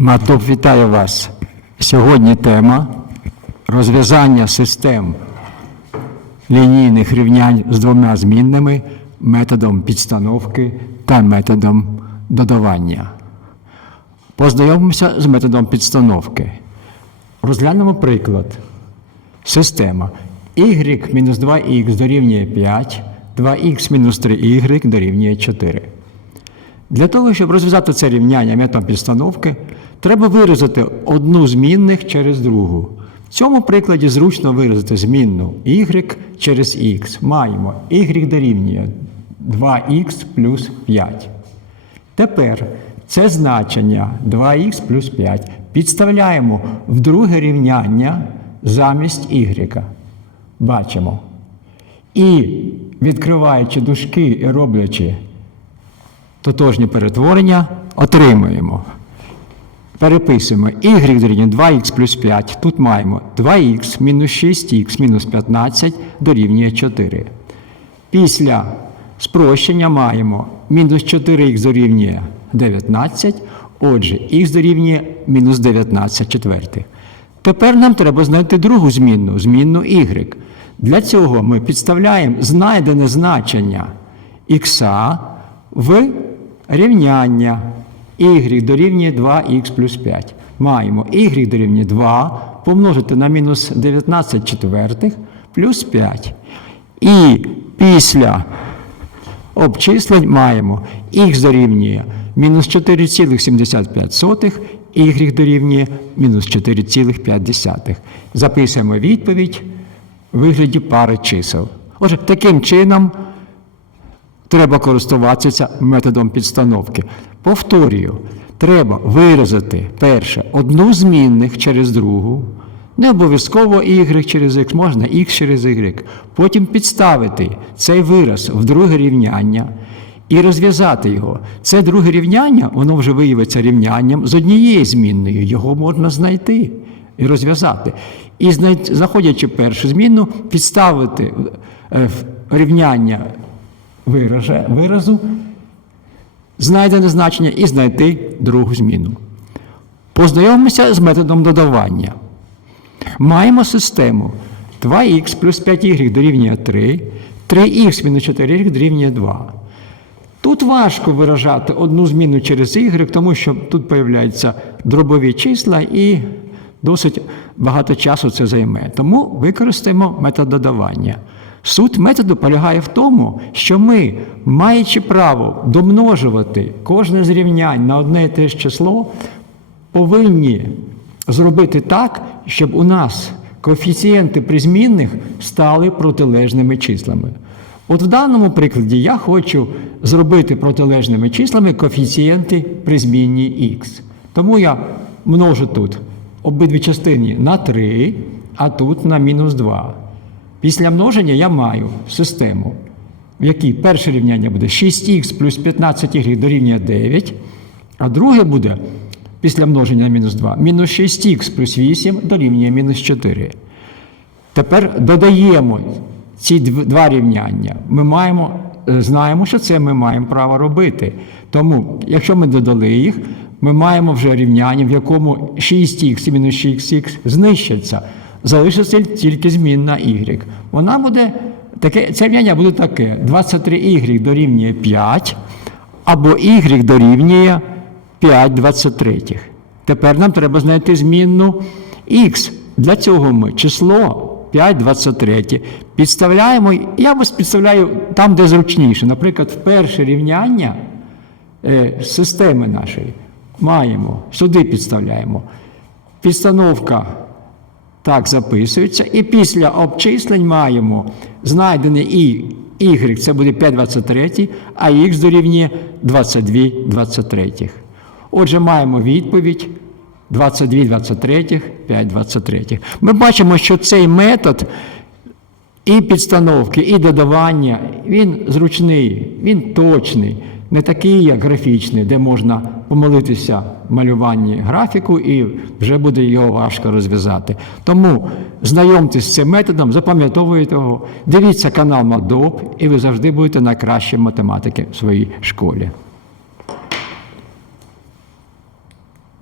Матоп вітаю вас. Сьогодні тема розв'язання систем лінійних рівнянь з двома змінними методом підстановки та методом додавання. Познайомимося з методом підстановки. Розглянемо приклад. Система y-2х дорівнює 5, 2х мінус 3y дорівнює 4. Для того, щоб розв'язати це рівняння методом підстановки, треба виразити одну змінних через другу. В цьому прикладі зручно виразити змінну y через x. Маємо y дорівнює 2х плюс 5. Тепер це значення 2х плюс 5 підставляємо в друге рівняння замість y. Бачимо. І відкриваючи дужки і роблячи тотожні перетворення, отримуємо. Переписуємо y дорівнює 2х плюс 5. Тут маємо 2х мінус 6х мінус 15 дорівнює 4. Після спрощення маємо мінус 4х дорівнює 19, отже, х дорівнює мінус 19 четвертих. Тепер нам треба знайти другу змінну, змінну y. Для цього ми підставляємо знайдене значення х в рівняння y дорівнює 2х плюс 5. Маємо y дорівнює 2 помножити на мінус 19 четвертих плюс 5. І після обчислень маємо х дорівнює мінус 4,75, y дорівнює мінус 4,5. Записуємо відповідь в вигляді пари чисел. Отже, таким чином треба користуватися методом підстановки. Повторюю, треба виразити перше одну змінних через другу. Не обов'язково y через x, можна x через y. Потім підставити цей вираз в друге рівняння і розв'язати його. Це друге рівняння, воно вже виявиться рівнянням з однією змінною. Його можна знайти і розв'язати. І в першу змінну, підставити е, рівняння вираже, виразу, знайдене значення і знайти другу зміну. Познайомимося з методом додавання. Маємо систему 2х плюс 5y дорівнює 3, 3х мінус 4y дорівнює 2. Тут важко виражати одну зміну через y, тому що тут появляються дробові числа і досить багато часу це займе. Тому використаємо метод додавання. Суть методу полягає в тому, що ми, маючи право домножувати кожне з рівнянь на одне і те ж число, повинні зробити так, щоб у нас коефіцієнти при змінних стали протилежними числами. От в даному прикладі я хочу зробити протилежними числами коефіцієнти при змінні х. Тому я множу тут обидві частини на 3, а тут на мінус 2. Після множення я маю систему, в якій перше рівняння буде 6х плюс 15y дорівнює 9, а друге буде після множення на мінус 2 мінус 6х плюс 8 дорівнює мінус 4. Тепер додаємо ці два рівняння. Ми маємо, е, знаємо, що це ми маємо право робити. Тому, якщо ми додали їх, ми маємо вже рівняння, в якому 6х і мінус 6х знищаться. Залишиться тільки змінна y. Вона буде таке, це рівняння буде таке: 23y дорівнює 5, або y дорівнює 5 23. Тепер нам треба знайти змінну х. Для цього ми число 5 23 підставляємо. Я вас підставляю там, де зручніше. Наприклад, в перше рівняння е, системи нашої маємо, сюди підставляємо. Підстановка так записується. І після обчислень маємо знайдене і y, це буде 5 23, а х дорівнює 22 23. Отже, маємо відповідь 22 23, 5 23. Ми бачимо, що цей метод і підстановки, і додавання, він зручний, він точний, не такий, як графічний, де можна помилитися в малюванні графіку і вже буде його важко розв'язати. Тому знайомтесь з цим методом, запам'ятовуйте його, дивіться канал Мадоп, і ви завжди будете найкращим математики в своїй школі.